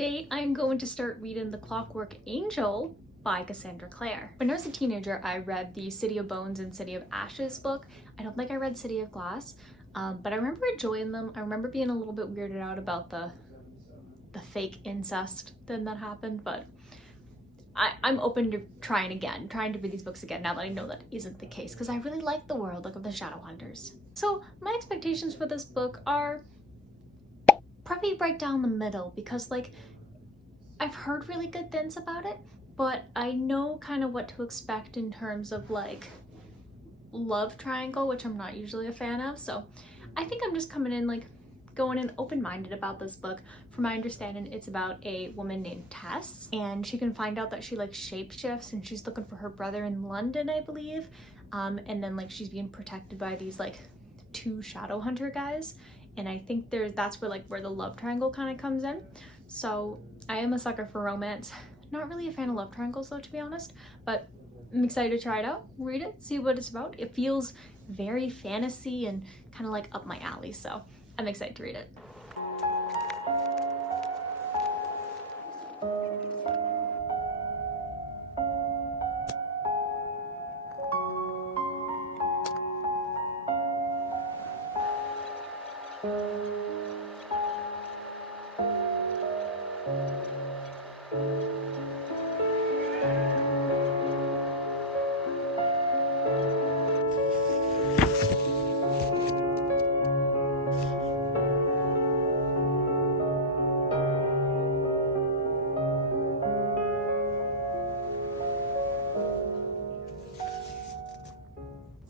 Today I'm going to start reading The Clockwork Angel by Cassandra Clare. When I was a teenager, I read the City of Bones and City of Ashes book. I don't think I read City of Glass, but I remember enjoying them. I remember being a little bit weirded out about the fake incest thing that happened, but I'm open to trying to read these books again now that I know that isn't the case, because I really like the world of the Shadowhunters. So my expectations for this book are probably right down the middle, because like I've heard really good things about it, but I know kind of what to expect in terms of like love triangle, which I'm not usually a fan of. So I think I'm just coming in like going in open-minded about this book. From my understanding, it's about a woman named Tess, and she can find out that she like shapeshifts, and she's looking for her brother in London, I believe, and then like she's being protected by these like two Shadowhunter guys, and I think that's where the love triangle kind of comes in. So I am a sucker for romance. Not really a fan of love triangles though, to be honest, but I'm excited to try it out, read it, see what it's about. It feels very fantasy and kind of like up my alley, so I'm excited to read it.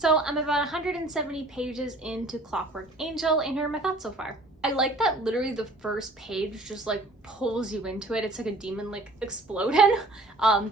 So I'm about 170 pages into Clockwork Angel, and here are my thoughts so far. I like that literally the first page just like pulls you into it. It's like a demon like exploding.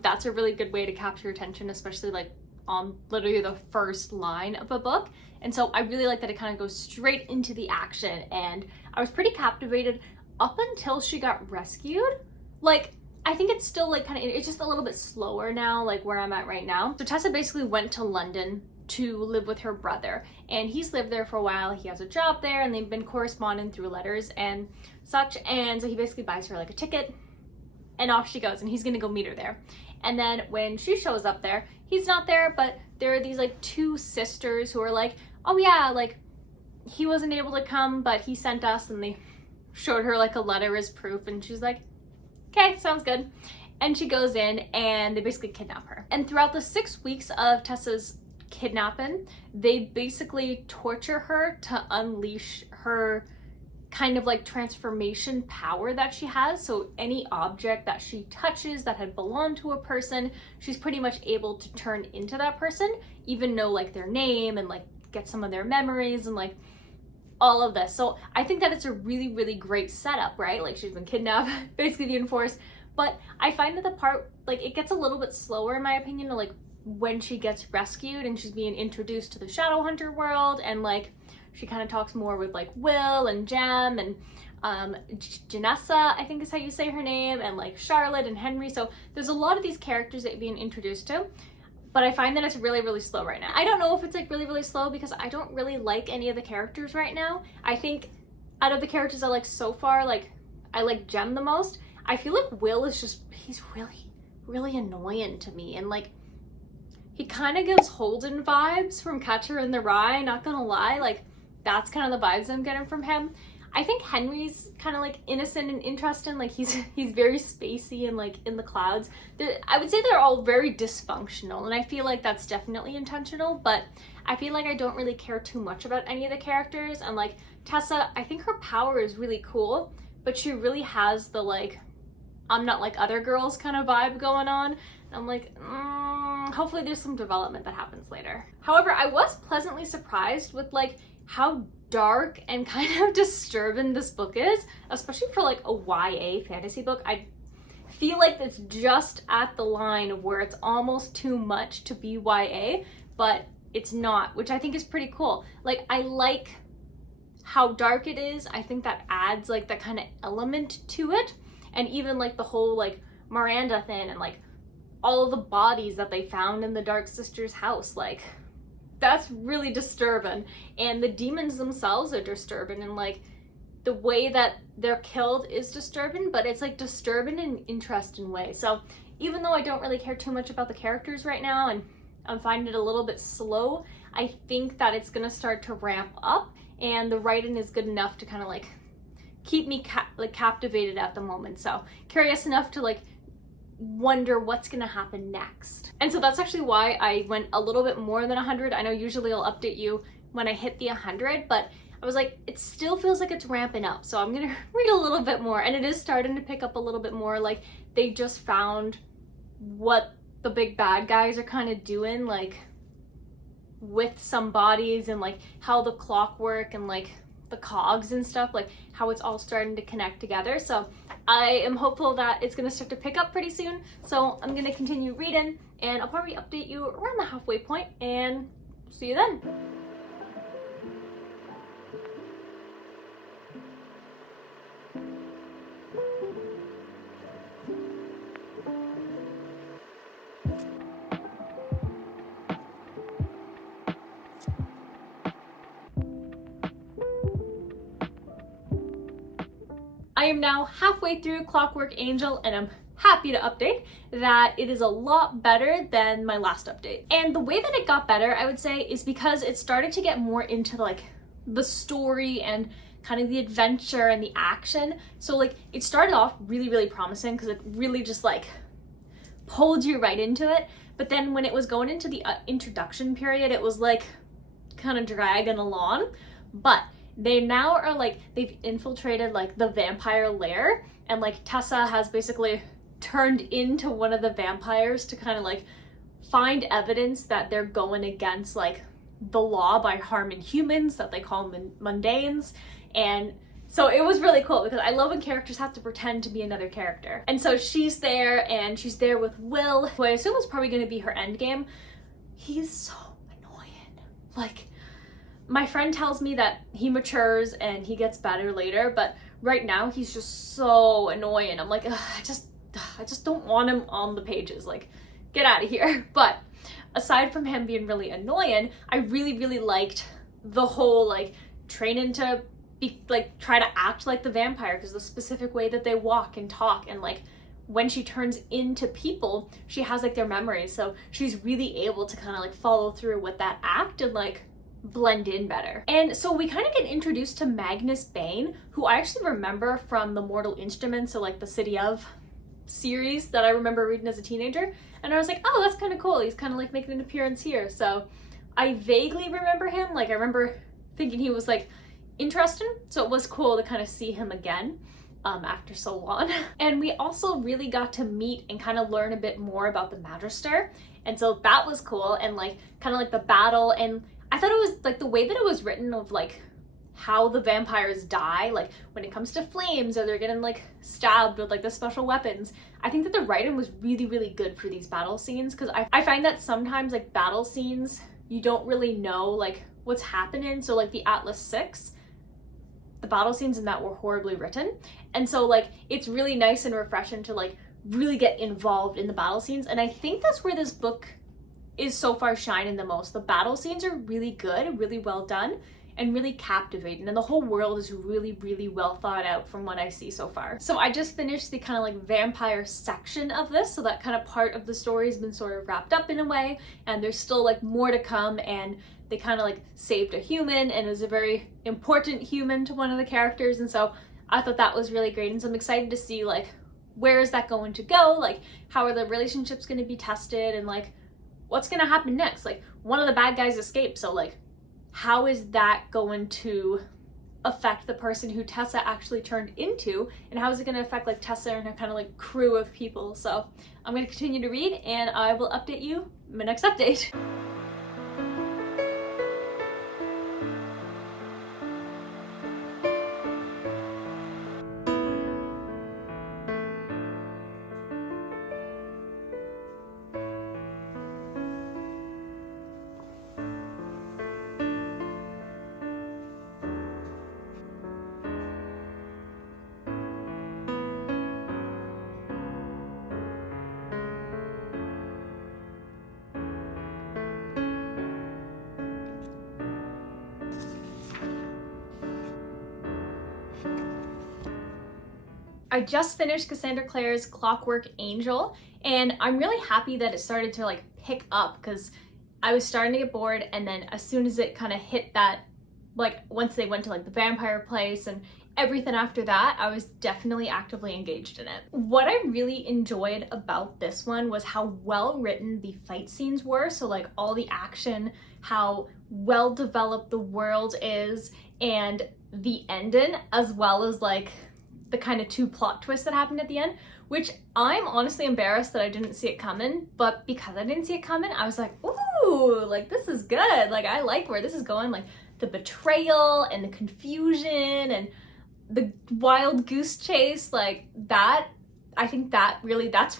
That's a really good way to capture your attention, especially like on literally the first line of a book. And so I really like that it kind of goes straight into the action, and I was pretty captivated up until she got rescued. Like, I think it's still like it's just a little bit slower now, like where I'm at right now. So Tessa basically went to London to live with her brother, and he's lived there for a while. He has a job there, and they've been corresponding through letters and such, and so he basically buys her like a ticket, and off she goes, and he's gonna go meet her there. And then when she shows up there, he's not there, but there are these like two sisters who are like, oh yeah, like he wasn't able to come, but he sent us, and they showed her like a letter as proof, and she's like, okay, sounds good. And she goes in, and they basically kidnap her. And throughout the 6 weeks of Tessa's kidnapping, they basically torture her to unleash her kind of like transformation power that she has. So any object that she touches that had belonged to a person, she's pretty much able to turn into that person, even know like their name and like get some of their memories and like all of this. So I think that it's a really, really great setup, right? Like she's been kidnapped, basically being forced. But I find that the part, like it gets a little bit slower in my opinion, to like when she gets rescued and she's being introduced to the Shadowhunter world, and like she kind of talks more with like Will and Jem and Janessa, I think is how you say her name, and like Charlotte and Henry. So there's a lot of these characters that you're being introduced to, but I find that it's really, really slow right now. I don't know if it's like really, really slow because I don't really like any of the characters right now. I think out of the characters I like so far, like I like Jem the most. I feel like Will is just, he's really, really annoying to me, and like he kind of gives Holden vibes from Catcher in the Rye, not gonna lie. Like, that's kind of the vibes I'm getting from him. I think Henry's kind of like innocent and interesting. Like, he's very spacey and like in the clouds. I would say they're all very dysfunctional, and I feel like that's definitely intentional, but I feel like I don't really care too much about any of the characters. And like Tessa, I think her power is really cool, but she really has the like, I'm not like other girls kind of vibe going on. And I'm like, hopefully there's some development that happens later. However, I was pleasantly surprised with like how dark and kind of disturbing this book is, especially for like a YA fantasy book. I feel like it's just at the line of where it's almost too much to be YA, but it's not, which I think is pretty cool. Like, I like how dark it is. I think that adds like that kind of element to it. And even like the whole like Miranda thing, and like all of the bodies that they found in the Dark Sisters' house, like that's really disturbing. And the demons themselves are disturbing, and like the way that they're killed is disturbing, but it's like disturbing in an interesting way. So even though I don't really care too much about the characters right now and I'm finding it a little bit slow, I think that it's gonna start to ramp up, and the writing is good enough to kind of like keep me captivated at the moment. So curious enough to like wonder what's gonna happen next. And so that's actually why I went a little bit more than 100. I know usually I'll update you when I hit the 100, but I was like, it still feels like it's ramping up. So I'm gonna read a little bit more, and it is starting to pick up a little bit more. Like they just found what the big bad guys are kind of doing, like with some bodies, and like how the clockwork and like the cogs and stuff, like how it's all starting to connect together. So I am hopeful that it's gonna start to pick up pretty soon. So I'm gonna continue reading, and I'll probably update you around the halfway point, and see you then. I am now halfway through Clockwork Angel, and I'm happy to update that it is a lot better than my last update. And the way that it got better, I would say, is because it started to get more into like the story and kind of the adventure and the action. So like it started off really, really promising because it really just like pulled you right into it. But then when it was going into the introduction period, it was like kind of dragging along. But they now are like, they've infiltrated like the vampire lair, and like Tessa has basically turned into one of the vampires to kind of like find evidence that they're going against like the law by harming humans that they call mundanes. And so it was really cool because I love when characters have to pretend to be another character. And so she's there, and she's there with Will, who I assume is probably going to be her endgame. He's so annoying. Like, my friend tells me that he matures and he gets better later, but right now he's just so annoying. I'm like, I just don't want him on the pages. Like, get out of here. But aside from him being really annoying, I really, really liked the whole like training to be like try to act like the vampire, because the specific way that they walk and talk, and like when she turns into people, she has like their memories. So she's really able to kind of like follow through with that act and like blend in better. And so we kind of get introduced to Magnus Bane, who I actually remember from the Mortal Instruments, so like the City of series that I remember reading as a teenager. And I was like, oh, that's kind of cool. He's kind of like making an appearance here. So I vaguely remember him. Like I remember thinking he was like interesting. So it was cool to kind of see him again after so long. And we also really got to meet and kind of learn a bit more about the Magister. And so that was cool, and like kind of like the battle. And I thought it was like the way that it was written of like how the vampires die, like when it comes to flames or they're getting like stabbed with like the special weapons. I think that the writing was really, really good for these battle scenes, because I find that sometimes like battle scenes, you don't really know like what's happening. So like the Atlas 6, the battle scenes in that were horribly written. And so like it's really nice and refreshing to like really get involved in the battle scenes. And I think that's where this book is so far shining the most. The battle scenes are really good, really well done, and really captivating, and the whole world is really, really well thought out from what I see so far. So I just finished the kind of like vampire section of this, so that kind of part of the story has been sort of wrapped up in a way, and there's still like more to come, and they kind of like saved a human, and it was a very important human to one of the characters, and so I thought that was really great. And so I'm excited to see like where is that going to go, like how are the relationships going to be tested, and like what's going to happen next. Like one of the bad guys escaped, so like how is that going to affect the person who Tessa actually turned into, and how is it going to affect like Tessa and her kind of like crew of people. So I'm going to continue to read, and I will update you in my next update. I just finished Cassandra Clare's Clockwork Angel, and I'm really happy that it started to like pick up, because I was starting to get bored, and then as soon as it kind of hit that, like once they went to like the vampire place and everything after that, I was definitely actively engaged in it. What I really enjoyed about this one was how well written the fight scenes were. So like all the action, how well developed the world is, and the ending, as well as like the kind of 2 plot twists that happened at the end, which I'm honestly embarrassed that I didn't see it coming, but because I didn't see it coming, I was like, ooh, like this is good. Like I like where this is going, like the betrayal and the confusion and the wild goose chase, like that. I think that really, that's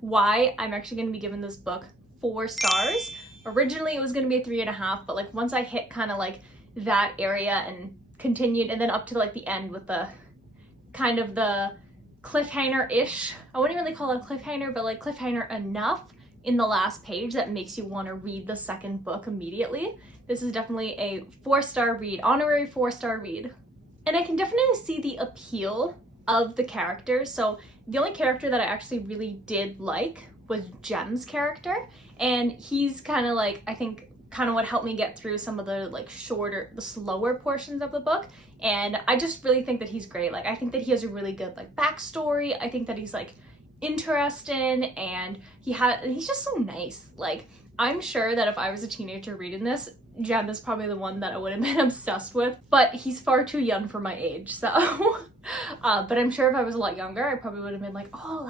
why I'm actually going to be giving this book 4 stars. Originally it was going to be a 3.5, but like once I hit kind of like that area and continued, and then up to like the end with the kind of the cliffhanger-ish, I wouldn't really call it a cliffhanger, but like cliffhanger enough in the last page that makes you want to read the second book immediately. This is definitely a 4-star read, honorary 4-star read. And I can definitely see the appeal of the characters. So the only character that I actually really did like was Jem's character, and he's kind of like, I think, kind of what helped me get through some of the like shorter, the slower portions of the book. And I just really think that he's great. Like I think that he has a really good like backstory. I think that he's like interesting, and he's just so nice. Like I'm sure that if I was a teenager reading this, Jem is probably the one that I would have been obsessed with, but he's far too young for my age, so but I'm sure if I was a lot younger, I probably would have been like, oh,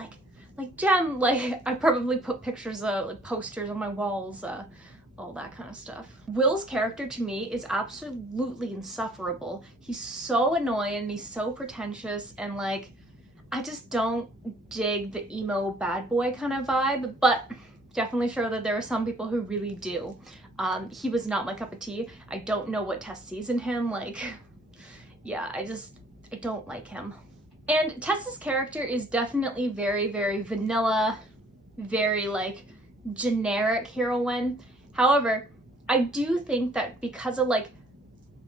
like Jem, like I probably put pictures of like posters on my walls, all that kind of stuff. Will's character to me is absolutely insufferable. He's so annoying, he's so pretentious, and like I just don't dig the emo bad boy kind of vibe, but definitely sure that there are some people who really do. He was not my cup of tea. I don't know what Tess sees in him. Like, yeah, I don't like him. And Tessa's character is definitely very, very vanilla, very like generic heroine. However, I do think that because of like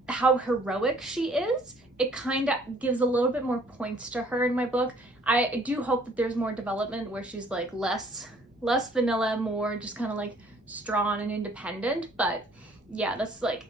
how heroic she is, it kind of gives a little bit more points to her in my book. I do hope that there's more development where she's like less vanilla, more just kind of like strong and independent. But yeah, that's like,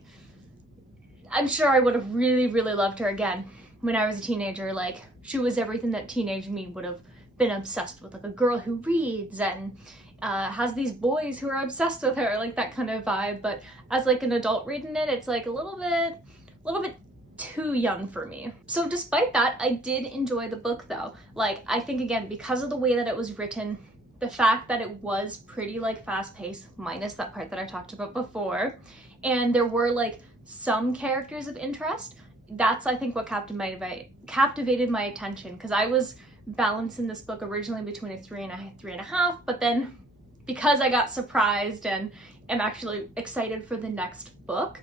I'm sure I would have really, really loved her again when I was a teenager. Like she was everything that teenage me would have been obsessed with, like a girl who reads and has these boys who are obsessed with her, like that kind of vibe. But as like an adult reading it, it's like a little bit too young for me. So despite that, I did enjoy the book though. Like I think again, because of the way that it was written, the fact that it was pretty like fast-paced, minus that part that I talked about before, and there were like some characters of interest, that's I think what captivated my attention, because I was balancing this book originally between a 3 and a 3.5, but then because I got surprised and am actually excited for the next book,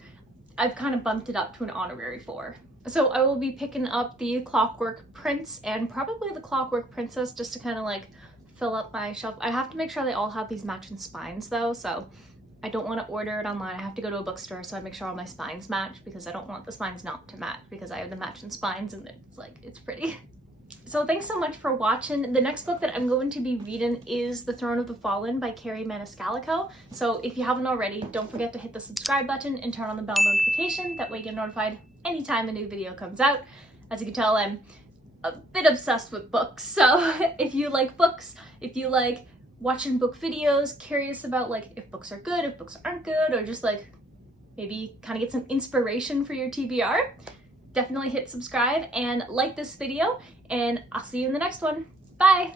I've kind of bumped it up to an honorary 4. So I will be picking up the Clockwork Prince and probably the Clockwork Princess just to kind of like fill up my shelf. I have to make sure they all have these matching spines though, so I don't want to order it online. I have to go to a bookstore, so I make sure all my spines match, because I don't want the spines not to match, because I have the matching spines and it's like, it's pretty. So thanks so much for watching. The next book that I'm going to be reading is The Throne of the Fallen by Carrie Maniscalco. So if you haven't already, don't forget to hit the subscribe button and turn on the bell notification. That way you get notified anytime a new video comes out. As you can tell, I'm a bit obsessed with books. So if you like books, if you like watching book videos, curious about like if books are good, if books aren't good, or just like maybe kind of get some inspiration for your TBR, definitely hit subscribe and like this video, and I'll see you in the next one. Bye!